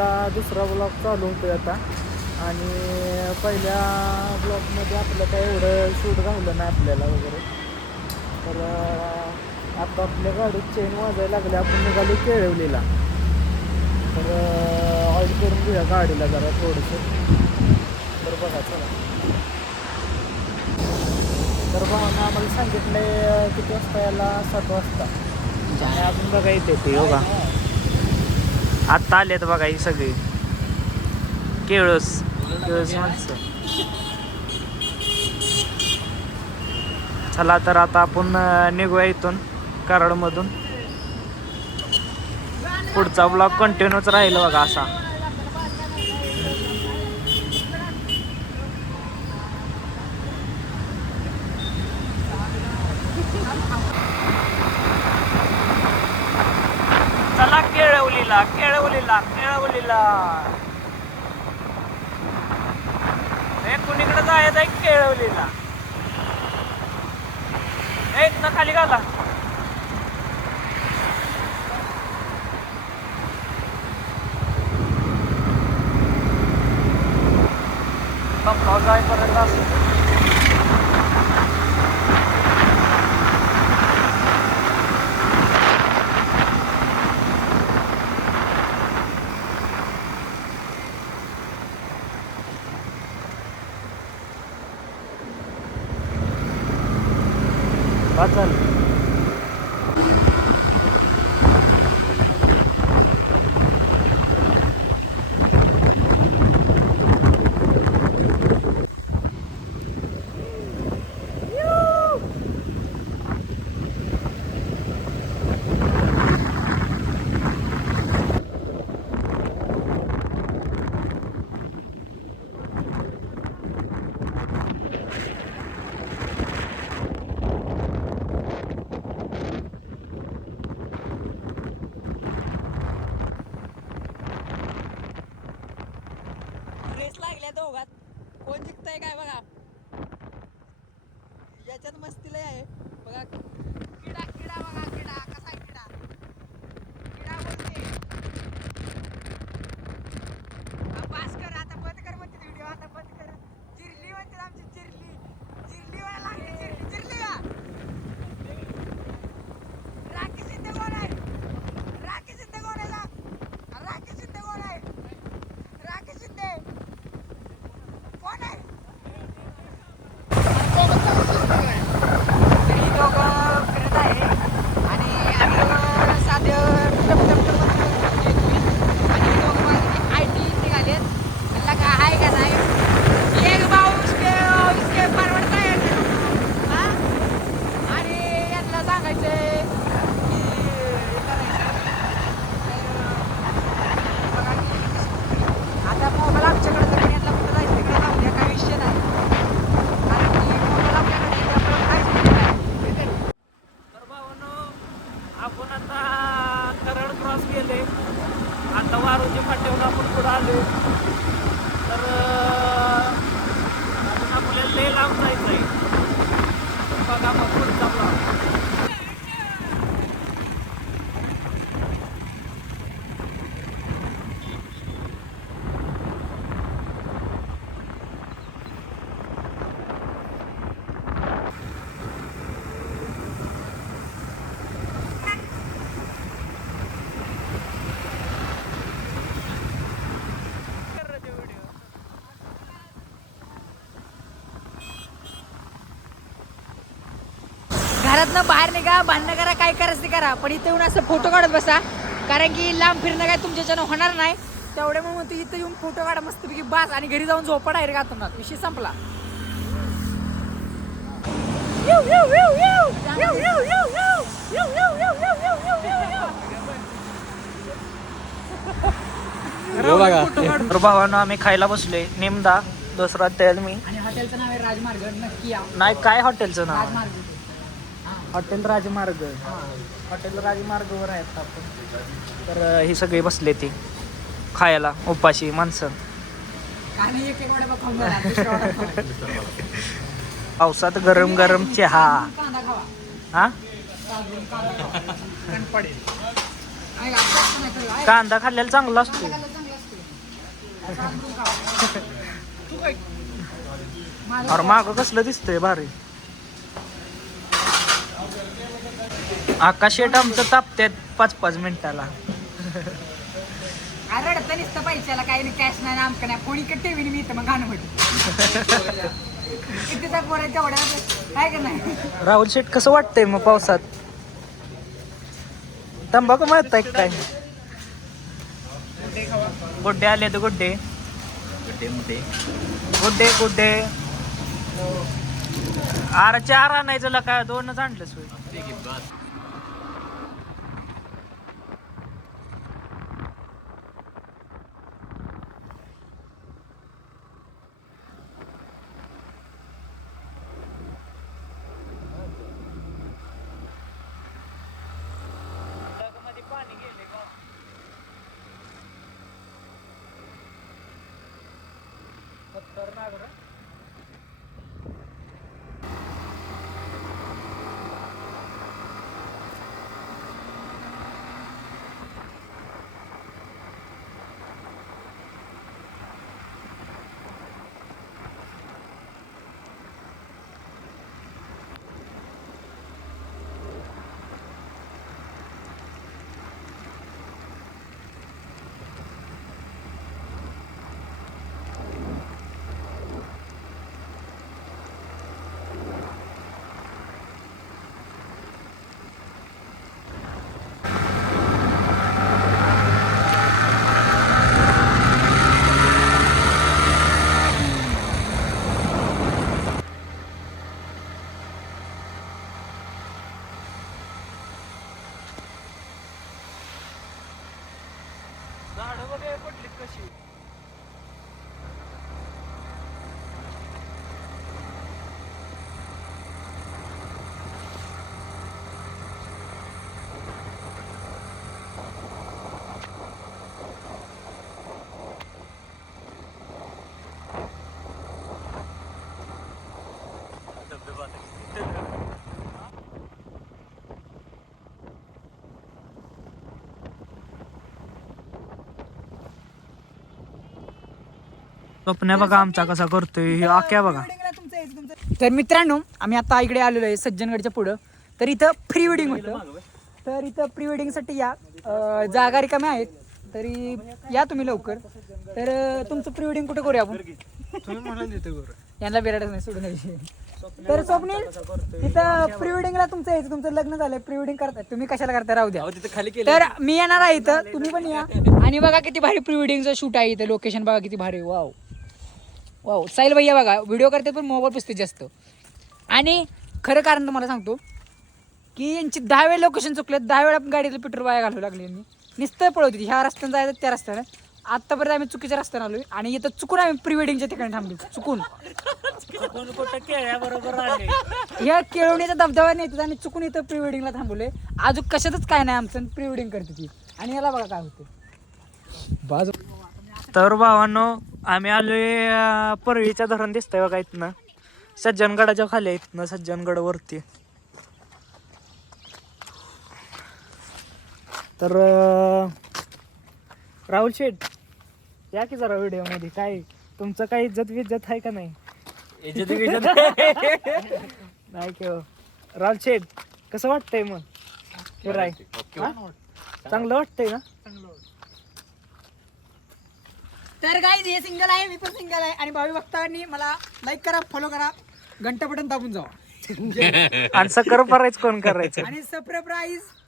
आपला दुसरा ब्लॉग चालू होतोय आता. आणि पहिल्या ब्लॉगमध्ये आपलं काय एवढं शूट घावलं नाही आपल्याला वगैरे. तर आता आपल्या गाडीत चेन वाजायला लागले. आपण निघालो केळवलीला. तर ऑइल करून घेऊया गाडीला जरा थोडंसं. तर बघा चला. तर भावानं आम्हाला सांगितले किती वाजता याला, 7 वाजता. आणि अजून बघा इथे ते हो का आत्ता आलेत बघा ही सगळी केळस माणसं. चला तर आता आपण निघूया इथून कराडमधून. पुढचा ब्लॉग कंटिन्यूच राहील बघा असा. चला केळवलीला हे कुणीकडे जायचं आहे केळवलीला. एक ना खाली घाला. पंपावर जाईपर्यंत असं. वाचल लागल्या दोघात. कोण जिंकतंय काय बघा. याच्यात मस्ती लय आहे बघा. किडा बघा. किडा कसा आहे. किडा बोलते. पास कर आता. बंद कर म्हणते व्हिडिओ. आता बंद कर. जिरली म्हणते आमची. जिरली व्हायला लागली. जिरली का. राखी शिंदे कोण आहे. राखी शिंदे कोण आहे. कोण आहे. फिरत आहे आणि आम्ही साधं टपटप आणि IT निघालेत. म्हणला का आहे का नाही. एक भाऊ इसके परवडता है हा. आणि यांना सांगायचंय की आता मोबाईल आमच्याकडे तर यांना कुठं जायचं तिकडे जाऊ द्या. काही विषय नाही. कारण की मोबाईल आपल्याकडे आपल्याला काहीच नाही. तर भावानो आपण आता कराड क्रॉस केले. आता वारूच्या फाट्यावर आपण पुढे आलो. तर अजून आपल्याला लय लांब जायचं आहे. बघा मग पुढचा ब्लॉग. घरातनं बाहेर निघा. भांडणं करा. काय करायचं ते करा. पण इथे येऊन असं फोटो काढत बसा. कारण की लांब फिरणं काय तुमच्याच्यानं होणार नाही. तेवढे मग म्हणतो इथं येऊन फोटो काढा मस्तपैकी बास. आणि घरी जाऊन झोपा डायरेक्ट आतून. विषय संपला. तर भावानं आम्ही खायला बसलोय. नेमदा दुसरा तेल मी. आणि हॉटेलचं नाव आहे राजमार्ग. नक्की या. नाही काय हॉटेलचं नाव. राजमार्ग. हॉटेल राजमार्ग. हॉटेल राजमार्गवर आहेत आपण. तर ही सगळी बसले ती खायला उपाशी माणसं. पावसात गरम गरम चहा. हा कांदा खाल्लेला चांगला असतो. अरे मागं कसलं दिसतंय भारी. आकाश शेट आमचं तापत्यात 5-5 मिनिटाला. रडतं नुसतं पैशाला काही नाही, कॅश नाही आमचं नाही, कोणी टीव्ही मी इथं मग गाणं म्हटलं कितीचा पोर आहे तेवढ्या काय का नाही. राहुल शेट कसं वाटतंय मग पावसात? तंबाखू मारताय काय? गुड्डे आले तर गुड्डे गुड्डे गुड्डे. अरे 4 आणायचं काय 2च आणलंस होय. स्वप्न बघा आमचा कसा करतोय. आख्या बघा. तर मित्रांनो आम्ही आता इकडे आलेलो आहे सज्जनगडच्या पुढं. तर इथं प्री वेडिंग होतं. तर इथं प्री वेडिंगसाठी या जागा रिकाम्या आहेत, तरी या तुम्ही लवकर. तर तुमचं प्री वेडिंग कुठे करूया आपण? यांना बिराडच नाही सोडून विषय. तर स्वप्नील इथं प्री वेडिंगला तुमचं यायचं, तुमचं लग्न झालंय, प्री वेडिंग करताय तुम्ही, कशाला करताय राहू द्या. तर मी येणार आहे इथं, तुम्ही पण या. आणि बघा किती भारी प्री वेडिंगचं शूट आहे इथं. लोकेशन बघा किती भारी. Wow wow. साहिल भैया बघा व्हिडिओ करते पण मोबाईल पुसते जास्त. आणि खरं कारण तुम्हाला सांगतो की यांची 10 वेळा लोकेशन चुकले, 10 वेळा गाडीला पेट्रोल वाया घालू लागले यांनी. नुसतं पळवते ह्या रस्त्यानं जायचं त्या रस्त्यानं. आतापर्यंत आम्ही चुकीच्या रस्त्याने आलोय आणि इथं चुकून आम्ही प्री वेडिंगच्या ठिकाणी थांबलो. चुकून ह्या केळवणीच्या धबधब्याने येतात आणि चुकून इथं प्री वेडिंगला थांबवले. अजून कशातच काय नाही आमचं, प्री वेडिंग करते ती. आणि याला बघा काय होते. तर भावांनो आम्ही आलोय परळीच्या धरण दिसतंय बघा इथनं, सज्जनगडाच्या खाली इथनं सज्जनगड वरती. तर राहुल शेठ या की जरा व्हिडिओ मध्ये. काय तुमचं काही इज्जत विज्जत आहे का नाही? इज्जत नाही केव. राहुल शेठ कसं वाटतंय मग फिराय? चांगलं वाटतंय ना? तर गाईज हे सिंगल आहे, मी पण सिंगल आहे. आणि भावी भक्तांनी मला लाईक करा, फॉलो करा, घंटा बटन दाबून जावा. आणि सकर प्राईज कोण करायचं? आणि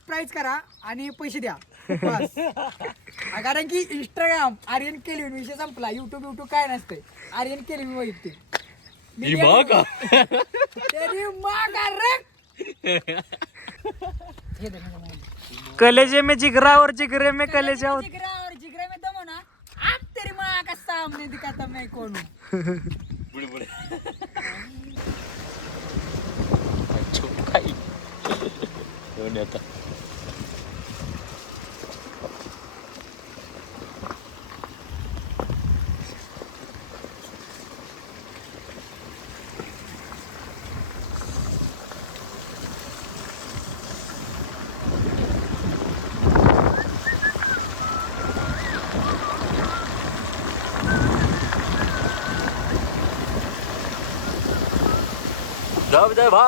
प्राईज करा आणि पैसे द्या बस. कारण की इंस्टाग्राम आर्यन केलविन विषय संपला. युट्यूब काय नसते. आर्यन केलविन वैयक्तिक कलेजे में जिगरा और जिगरे में कलेजा होता. जिगरे में दम हो ना, आप तेरी माँ का सामने दिखाता मैं कौन हूँ. धबधबा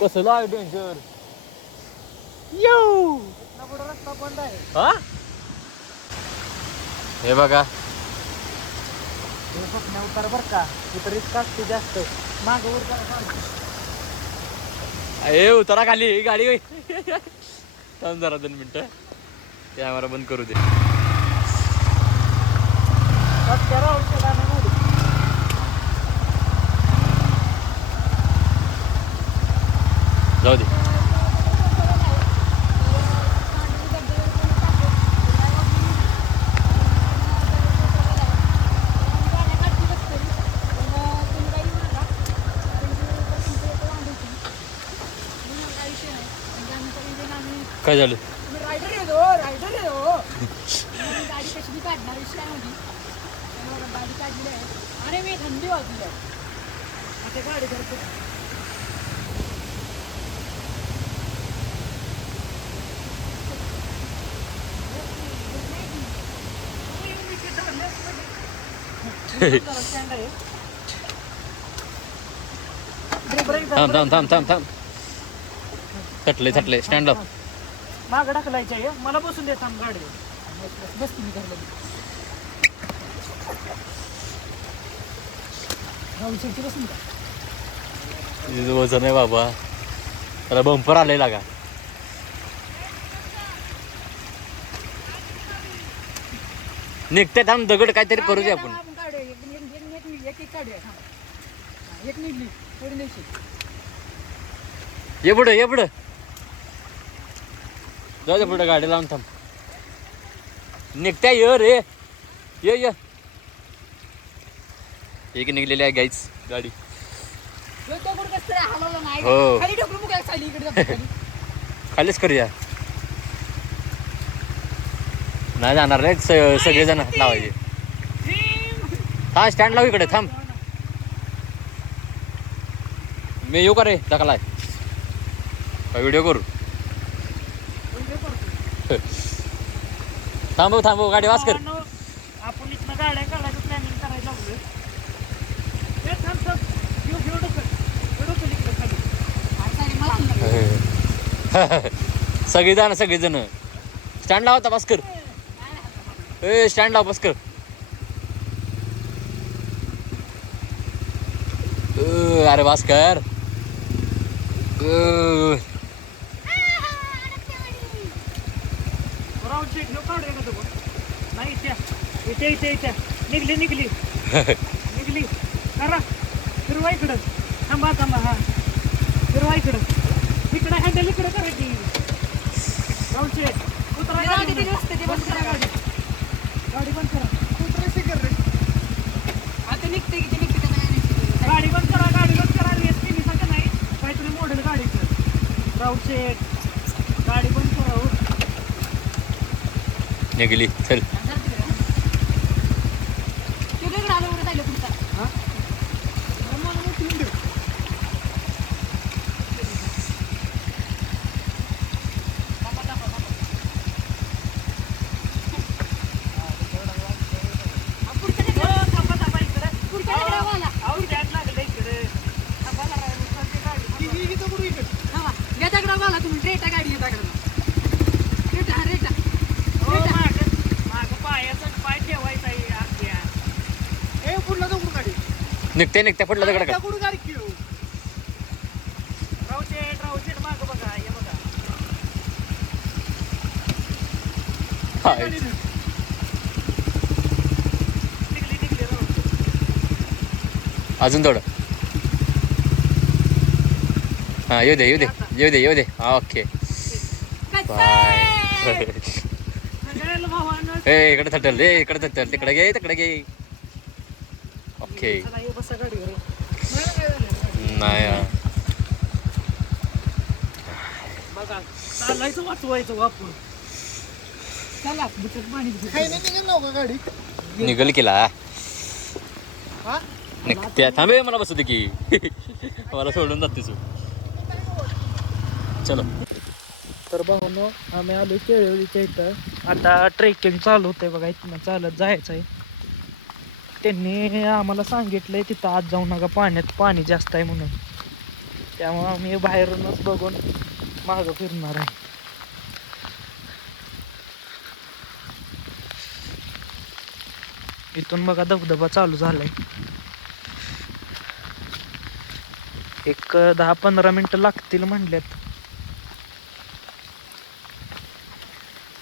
कसला आहे डेंजर. रस्ता बंद आहे. हा हे बघा स्वप्न उतार बर का इतर रिस्क असते जास्त मागवर ए उतारा खाली गाडी थांब जरा 2 मिनिटं कॅमेरा बंद करू दे. जाऊ दे. काय झालं गाडी कशी मी काढणार विषयामध्ये गाडी काढली आहे. अरे मी थंडी वाजली आहे आता गाडी करतो. थांब थांब थांब थांब थांब थटले स्टँड अप. मागं ढकलायचं आहे मला बसून दे थांब गाडी बस तुम्ही घरला गावची बसून का वजन आहे बाबा त्याला बंपर आलाय लागा. निघते थांब दगड काहीतरी करू दे आपण. एक निघली थोडी द्यायची ये पुढं जाऊ दे पुढं गाडी लावून थांब. निघत्या ये रे ये एक निघलेली आहे गाईच गाडी. हो खालीच करूया नाही जाणार रे सगळेजण लावायचे. हा स्टँड लाव इकडे थांब. मी येऊ का रे दाखलाय व्हिडिओ करू. थांबव गाडी वास कर. आपण इथनं गाड्या काढायचं प्लॅनिंग करायला लागलोय. सगळेजण स्टँड लावा बस कर. ए स्टँड लाव बस कर. अरे बस कर. नाही इथे निघली करा फिरवा इकडं. थांबा हा फिरवा इकडं हँडल इकडं करायची. गाडी बंद करा. आता निघते की गाडी बंद करा रेस केली सगळं नाही काहीतरी मॉडेल गाडीचं. राऊशेट गाडी बंद करा. निघली चल. निघते पडलं दगड का. राऊशेट मागं बघा हे बघा. निघली अजून थोडं. हा येऊ दे ओके बाय. इकडे थटल तिकडे घे ओके. नाही बघा चालायचं वाचवायचं वापरून. चला बुटक पाणी गाडी निघल केला निघत्या. थांबे मला बसू दे की मला सोडून जाते तू. चलो तर भावानो आम्ही आलो केळवलीच्या इथं. आता ट्रेकिंग चालू होतंय बघा. इथनं चालत जायचं आहे. त्यांनी आम्हाला सांगितलंय तिथं आत जाऊ नका, पाण्यात पाणी जास्त आहे म्हणून. त्यामुळं आम्ही बाहेरूनच बघून मागं फिरणार आहे. इथून बघा धबधबा चालू झालाय. एक 10-15 मिनिटं लागतील म्हणल्यात.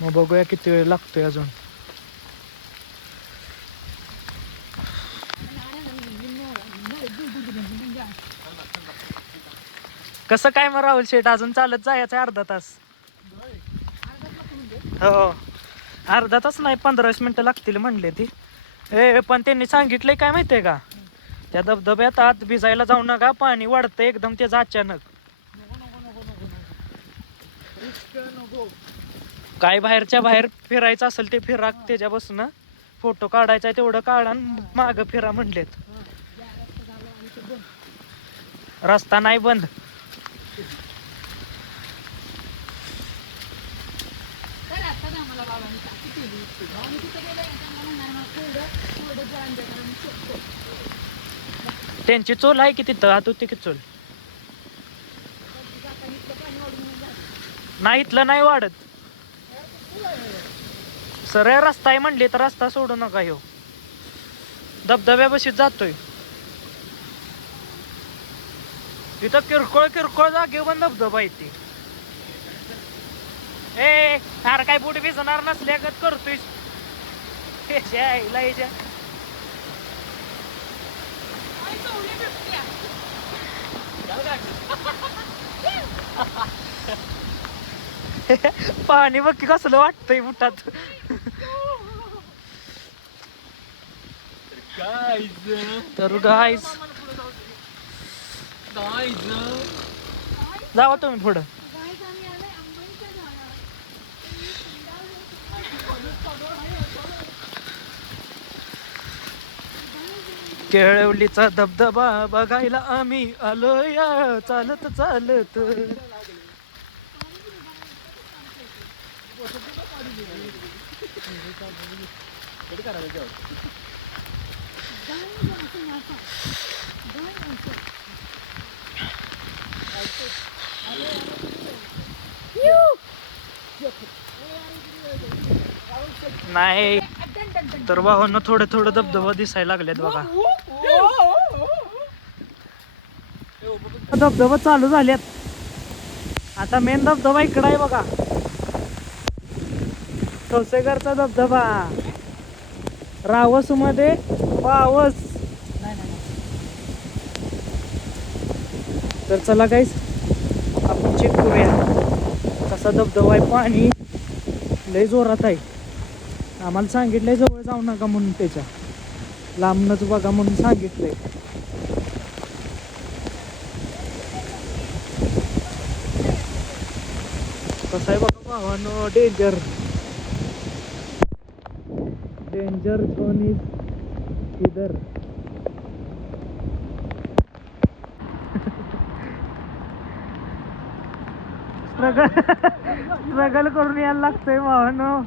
मग बघूया किती वेळ लागतोय अजून. कसं काय मग राहुल शेठ, अजून चालत जायचं अर्धा तास? हो, अर्धा तास नाही 15 मिनिटं लागतील म्हणले ती. पण त्यांनी सांगितलंय काय माहितीये का, त्या धबधब्यात आत भिजायला जाऊ नका, पाणी वाढतं एकदम त्याचं अचानक. काय बाहेरच्या बाहेर फिरायचं असेल ते फिरा, त्याच्यापासून फोटो काढायचा तेवढं काढा, मागं फिरा म्हणलेत. रस्ता नाही बंद. त्यांची चोल आहे की तिथं, आत होती की चोल? नाही, इथलं नाही वाढत. सरळ रस्ता आहे म्हणले तर रस्ता सोडू नका. ह्यो धबधब्यापाशी जातोय. तिथं किरकोळ किरकोळ जागे पण धबधबा येते. अरे काय बुट भिजणार नसल्यागत करतोय. पाणी बघ कसलं वाटतंय बुटात. तर गाईज जावा तुम्ही पुढं. केळवलीचा धबधबा बघायला आम्ही आलोय चालत चालत. नाही तर वाहन थोडं थोडं धबधबा दिसायला लागलेत बघा. धबधबा चालू झाल्यात. आता मेन धबधबा इकडं आहे बघा, ठोसेघरचा धबधबा. रावस मध्ये पावस. तर चला गाईस आपण चेक करूया कसा धबधबा आहे. पाणी लय जोरात आहे. आम्हाला सांगितलंय जवळ जाऊ नका म्हणून, त्याच्या लांबनच बघा म्हणून सांगितलंय. कसं आहे बघा भावानो, डेंजर डेंजर झोन इज इधर. स्ट्रगल करून यायला लागतंय भावानो.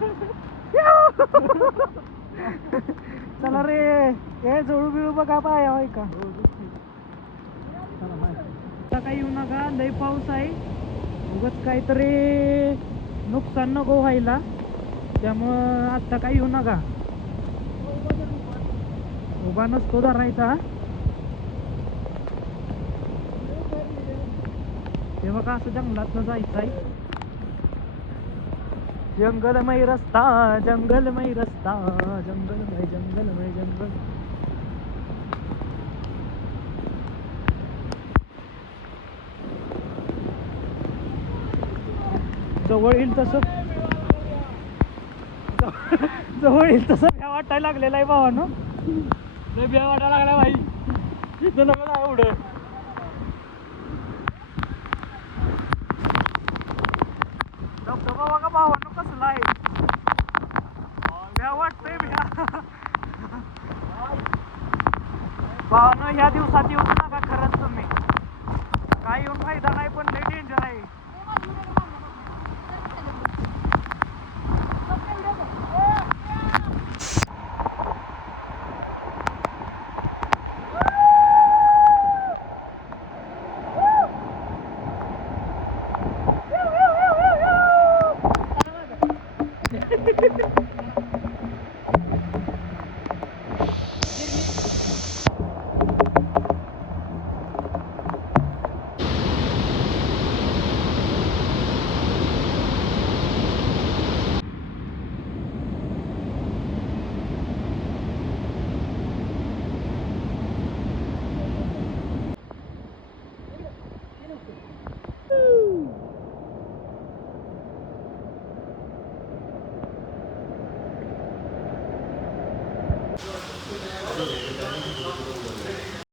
चला रे, हे जोडू बिळू बघा पाय होय का. काही येऊ नका, लय पाऊस आहे. उगाच काहीतरी नुकसान नको व्हायला, त्यामुळं आत्ता काही येऊ नका. उभा नसतो धरायचा. हे बघा असं जंगलातनं जायचं आहे. जंगलमय रस्ता, जंगलमय रस्ता, जंगलमय जंगलमय जंगल. जवळ येईल तसं जवळ येईल तसं भ्या वाटायला लागलेला आहे भावानो. लय भ्या वाटायला लागला भाई. इथं नको जाऊ एवढं. धबधबा बघा भावानो कसला आहे. भ्या वाटतंय भ्या. भावानो ह्या दिवसात येऊ नका खरंच तुम्ही. काय येऊन फायदा नाही, पण लय डेंजर आहे. आहे